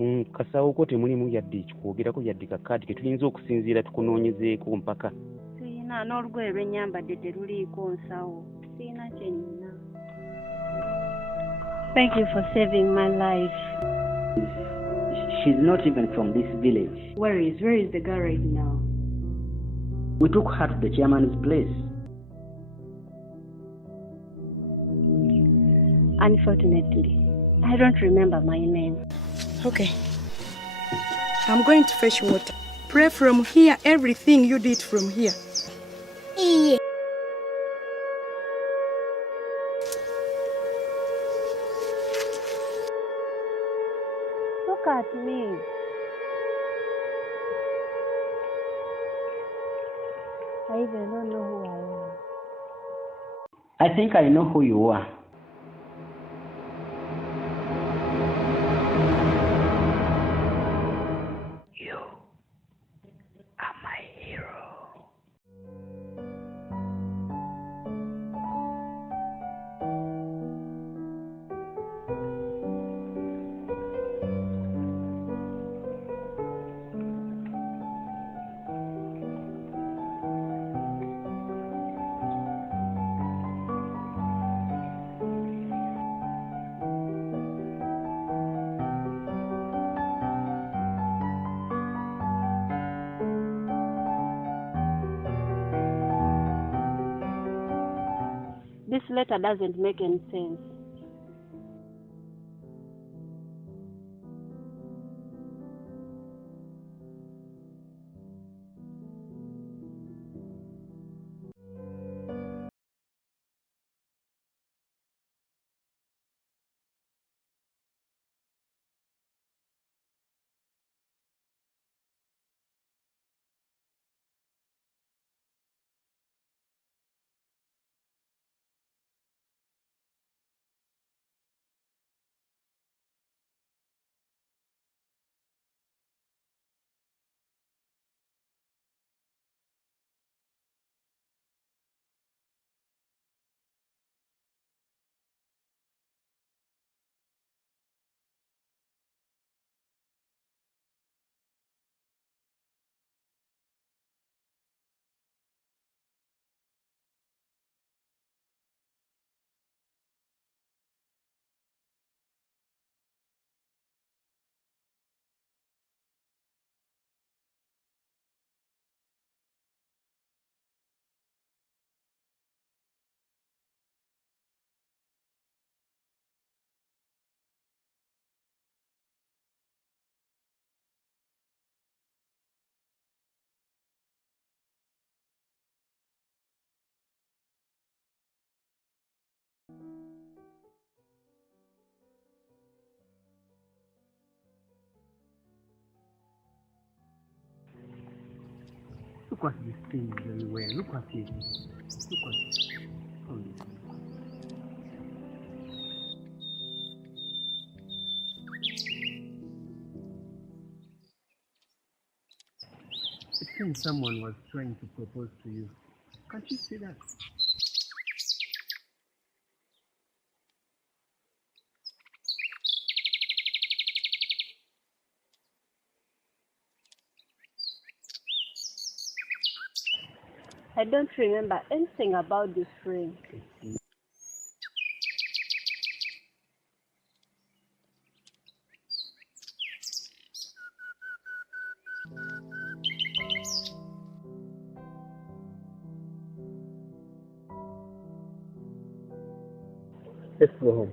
mu kasawo ko temulimu yadde ekikwogerako yadde kakaadi ke tulinza okusinziira tukunoonyezeeko mpaka siyina n'olugoye lwennyambadde teruliiko nsawo siyina kyennyina. Thank you for saving my life. She's not even from this village. Where is the girl right now? We took her to the chairman's place. Unfortunately, I don't remember my name. Okay. I'm going to fetch water. Pray from here, everything you did from here. Yeah. Look at me. I even don't know who I am. I think I know who you are. You are my hero. This letter doesn't make any sense. Look at this thing very well. Look at it. Look at it. Oh, yes. It seems someone was trying to propose to you. Can't you see that? I don't remember anything about this ring. Let's go home.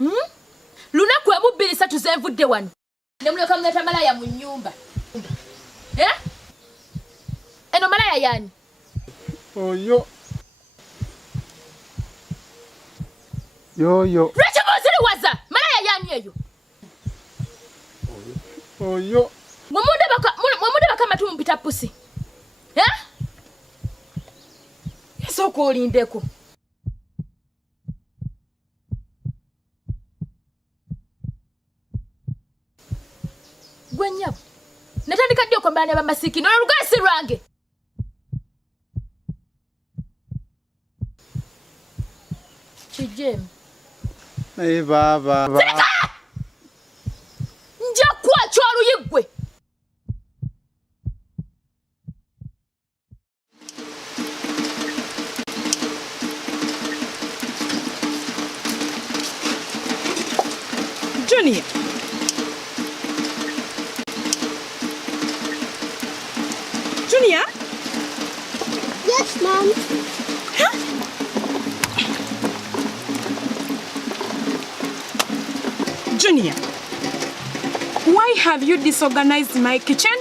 Lunaku emu 2 3 zenvudde wano. Ne muleka mleta malaya mu nnyumba. Eno malaya yani? Oyo. Yoyo. Lwaki muziriwaza? Malaya yani eyo? Oyo. Mwemunde baka matu mpita pusi. Sooka olindeko. Gwe nnyabo. Natandika ddi okwambala ne bamasiki n'olugoye si lwange. Kijemi. Naye baba. Nja kwakya oluyigwe. Junior. Junior? Yes, Mom. Junior, why have you disorganized my kitchen?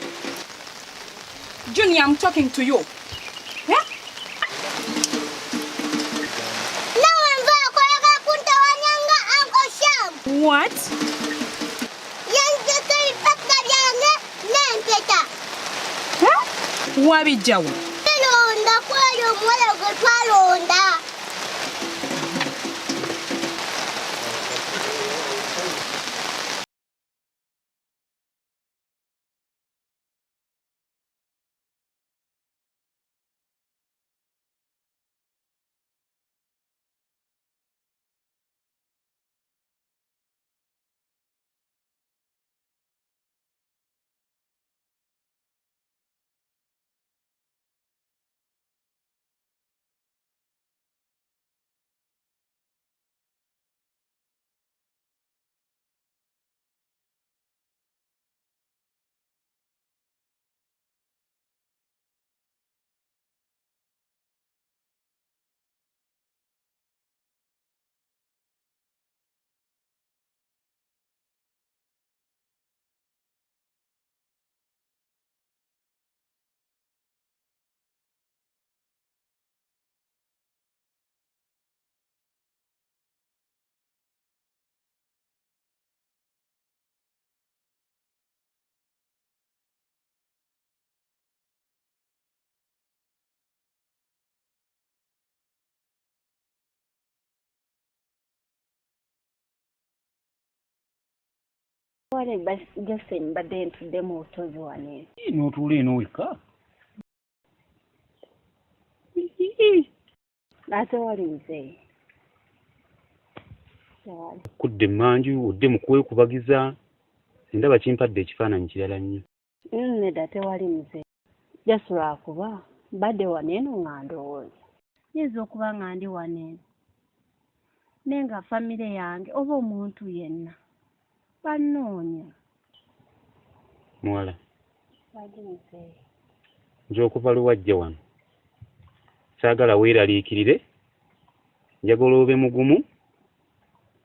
Junior, I'm talking to you. Yeah? What? Wabijjawo. Londa kwayo omuwala gwe twalonda. Wale basi mbadde ntudde mu butozi wane. N'otuula eno wekka. Ate wali mzee. Kudde manju odde mu kwekubagiza. Ndaba kimpadde ekifaananyi kirala nnyo. Nedda tewali mzee. Just lwakuba mbadde waneeno nga ndowooza. Yinza okuba nga ndi waneeno. Naye nga famire yange oba omuntu yenna. Banoonya. Muwala. Wali mzee. Nze okuva lwajja wano. Saagala weeraliikirire. Njagala obe mugumu.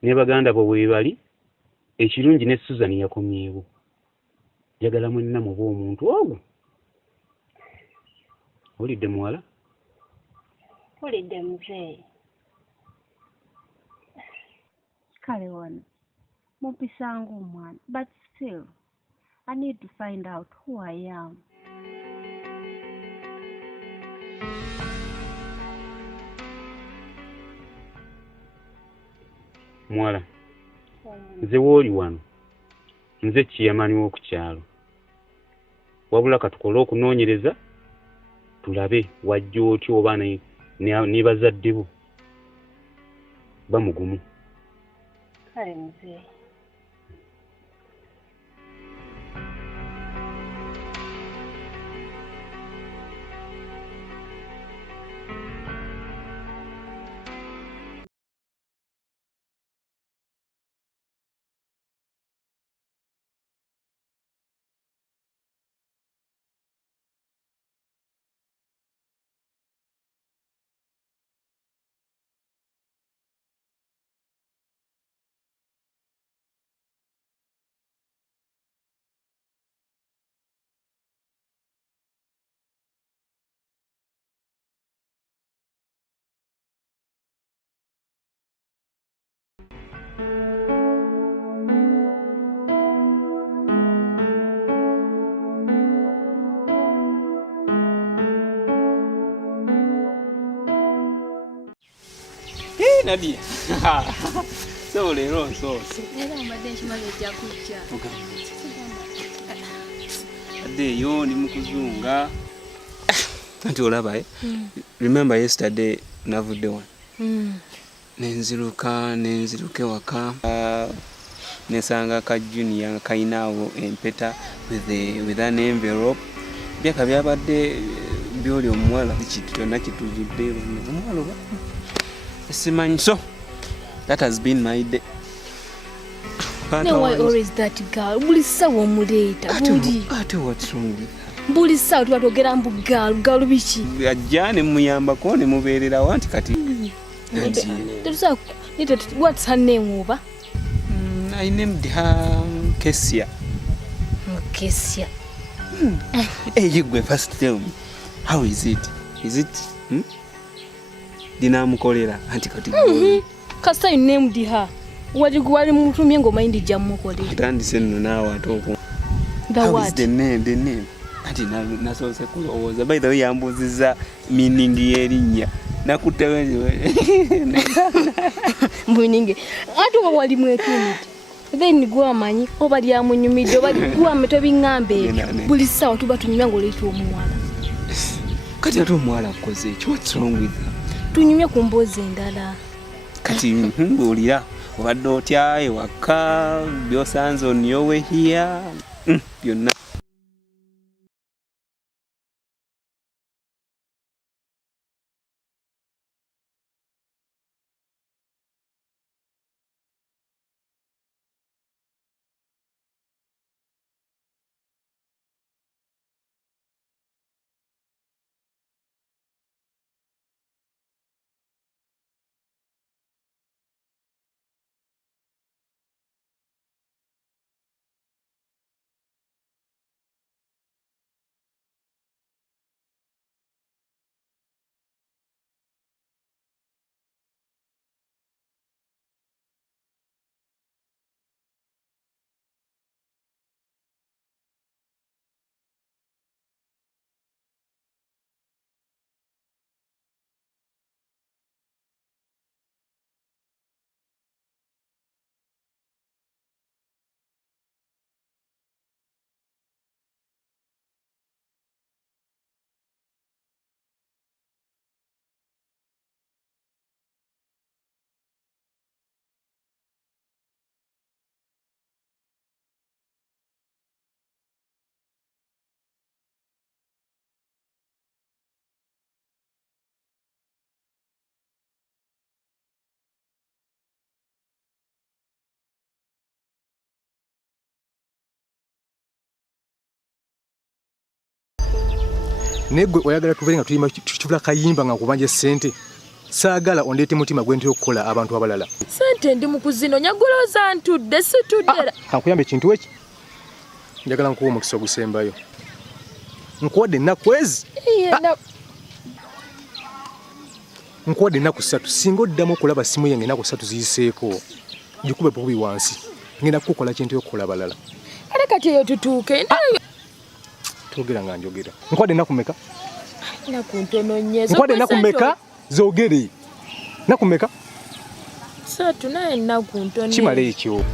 Ne baganda bo weebali. Ekirungi ne Susan yakomyewo. Njagala mwenna muba omuntu ogwo. Olidde muwala? Olidde mzee. Kale wano. Mumpisanga omwana. But still, I need to find out who I am. Muwala. Nze wooli wano. Nze kiyamani w'oku kyalo. Wabula katukole okunoonyereza tulabe wajja otya oba ne bazadde bo bamugumu. Kale mzee. Nadia. So lero so. Era mbadde nkimaze ejja kujja. Ade yo ni mukuzunga. Anti olaba Remember yesterday navudde wano. Nenziruke waka. Nesanga ka junior kainaawo empeta with an envelope. Byaka byabadde byoli omuwala kitona kitujidde omuwala oba. Simanyi so. That has been my day. No, why always that girl? Buli sawa omuleta. Ate what's wrong with her? Buli sawa tubatogera mbu girl biki. Ajjane muyambako ne mubeerera wanti kati. What's her name over? I named her Kessia. Kessia. Hey, you go first tell me. How is it? Is it? Dinamukolera anti kati. Kasa you named her. Wali mutumye ngoma indi jamukolera. Tandise nno nawe atoko. How is the name? Anti nasose kulowooza. By the way yambuziza meaning y'erinnya. Nakutewe. Meaning. Ate wali mwetumiti. Then gwa amanyi oba lyamunyumidde oba gwa ameto bingambe buli sawa tuba tunyumya ng'oleeta omuwala. Kati ate omuwala akoze ekyo. What's wrong with her? Tunyumya ku mboozi endala. Kati mbuulira obadde otya ewaka byosanze on your way here byonna. Negwe oyagala tubere nga tulima kitula kayimba nga kubanje sente. Saagala ondeete mutima gwentera okukola abantu abalala. Sente ndi mu kuzino nyagoloza ntudde situddera. Kankuyambe ekintu eki. Njagala nkuwa omukisa ogusembayo. Nkuwadde ennaku ezi. Nkuwadde ennaku 3. Singa oddamu okulaba simu yange ennaku 3 ziyiseeko. Gikube bubi wansi. Ngenda kukola kintu okukola abalala. Kale kati eyo tutuuke. Togera nga njogera. Nkuwadde ennaku mmeka? Ennaku ntono nnyo. Nkuwadde ennaku mmeka? Zoogere. Ennaku mmeka? 3 naye ennaku ntono. Kimala ekyo.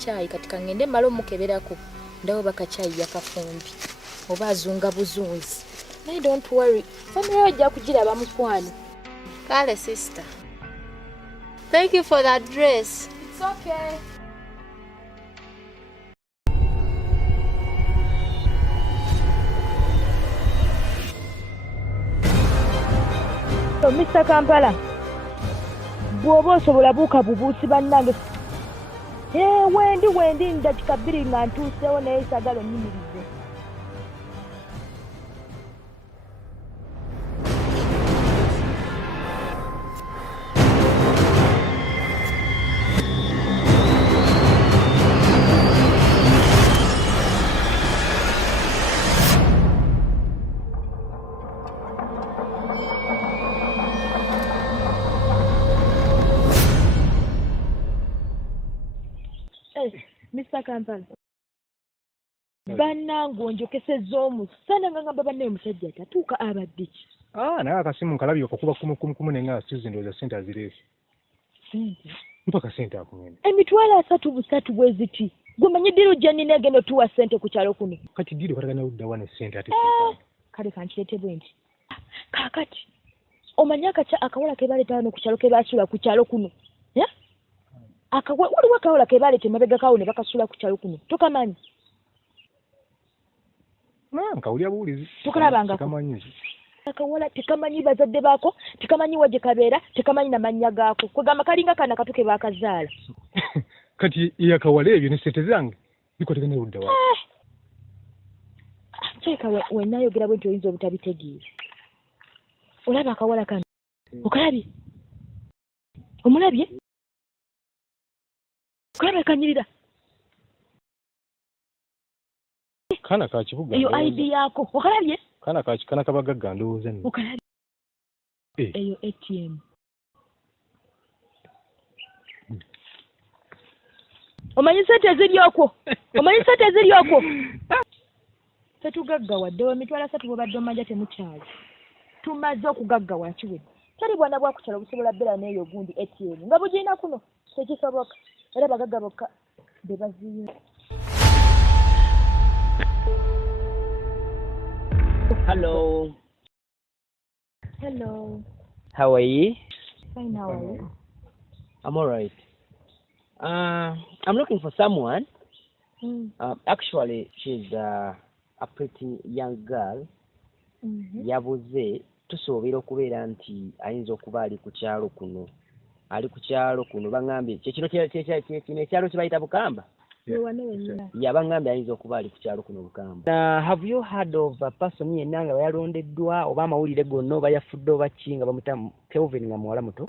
akachaayi kati kangende mmala omukeberako ndawo bakachaayi yakafumbi oba azunga buzunzi naye don't worry family ojja kugiraba mukwano. Kale sister, thank you for that dress. It's okay. So, Mr. Kampala, bw'oba osobola buuka bubuusi bannange. Wendi ndakika 2 nga ntuuseewo naye saagala onnyimirize. Mr. Kampala. Bannange onjokesezza omusana nga ngamba banne omusajja tatuuka abadde ki? Naye akasimu nkalabye okukuba kumu nenga Susan ndoza sente azireese. Sente? Mpaka sente akumene. Emitwalo 3 bwe ziti. Gwe manyi ddiiro Janine agenda otuwa sente ku kyalo kuno. Kati ddiiro katagana udda wane sente ate. Kale kankirete bwe nti. Kaakati omanyi akawala ke baleeta wano ku kyalo ke baasula ku kyalo kuno. Waliwo akawala ke baleeta emabega kawo ne bakasula ku kyalo kuno. Tokamanyi? Nkawulya buwulizi. Tokalabangako. Tekamanyi. Akawala tekamanyi bazadde baako, tekamanyi waje kabeera, tekamanyi na mannya gaako. Kwegamba kalinga kana kato ke baakazaala. Kati yakawala ebyo ne sente zange bikotegana udda wa. Kyeka wenayogera bwe nti oyinza obutabitegeera. Olaba akawala kano. Okalabye? Omulabye? Okalabye kanyirira? Kana ka kibuga. Eyo ID yaako. Okalabye? Kana kabagagga ndowooza nno. Okalabye? Eyo ATM. Omanyi sente ziriokwo? Omanyi sente ziriokwo? Tetugaggawadde wa mitwalo 3 bw'obadde omanja temukyali. Tumaze okugaggawa kiwedde. Tali bwana bwa kukyala busobola bbera n'eyo gundi ATM. Nga bugirina kuno tekisoboka. Era bagagga bokka be baziyo. Hello. Hello. How are you? Fine, how are you? I'm all right. I'm looking for someone. Actually, she's a pretty young girl. Yabuze tusoobera okubeera nti ayinza okuba ali ku kyalo kuno. Ali ku kyalo kuno bangambye kino ekyalo kye bayita Bukamba. Bangambye ayinza okuba ali ku kyalo kuno Bukamba. Have you heard of a person yenna nga bayalondeddwa oba amawulire gonna oba yafudde oba ki nga bamuta Kelvin nga muwala muto?